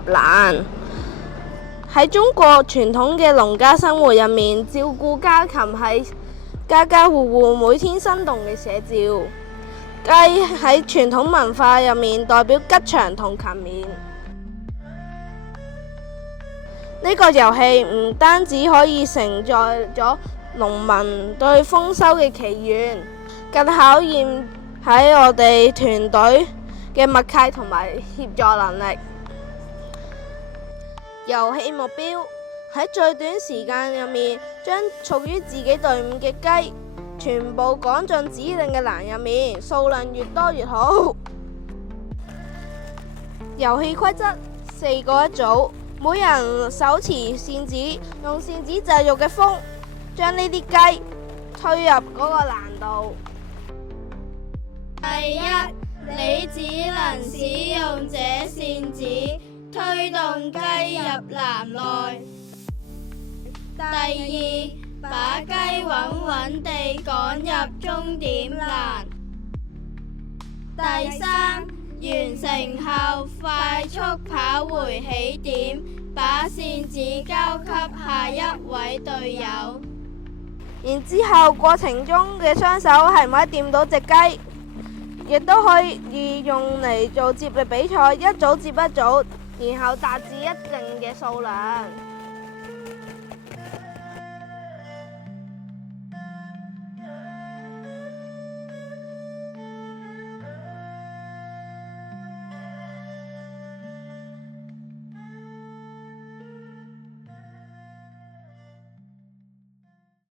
入欄。喺中國傳統嘅農家生活入面，照顧家禽係家家戶戶每天生動嘅寫照。雞喺傳統文化入面代表吉祥同勤勉。呢個遊戲唔單止可以承載咗農民對豐收嘅祈願，更考驗喺我哋團隊嘅默契同埋協助能力。遊戲目標喺最短時間入面，將屬於自己隊伍嘅雞全部趕進指定嘅欄入面，數量越多越好。遊戲規則4個一組，每人手持扇子，用扇子製造嘅風將呢啲雞推入嗰個欄度。第一，你只能使用這扇子推動雞入欄內。第二，把雞穩穩地趕入終點欄。第三，完成後快速跑回起點，把扇子交給下一位隊友。然之後過程中嘅雙手係唔可以掂到隻雞，亦都可以用嚟做接力比賽，一組接一組，然後達至一定嘅數量。